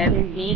MV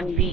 MV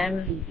MV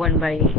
1/8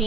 P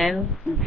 MB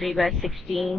3/16,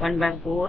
1/4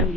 MB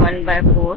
1/4.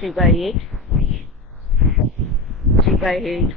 3/8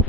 P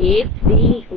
A3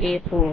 A4،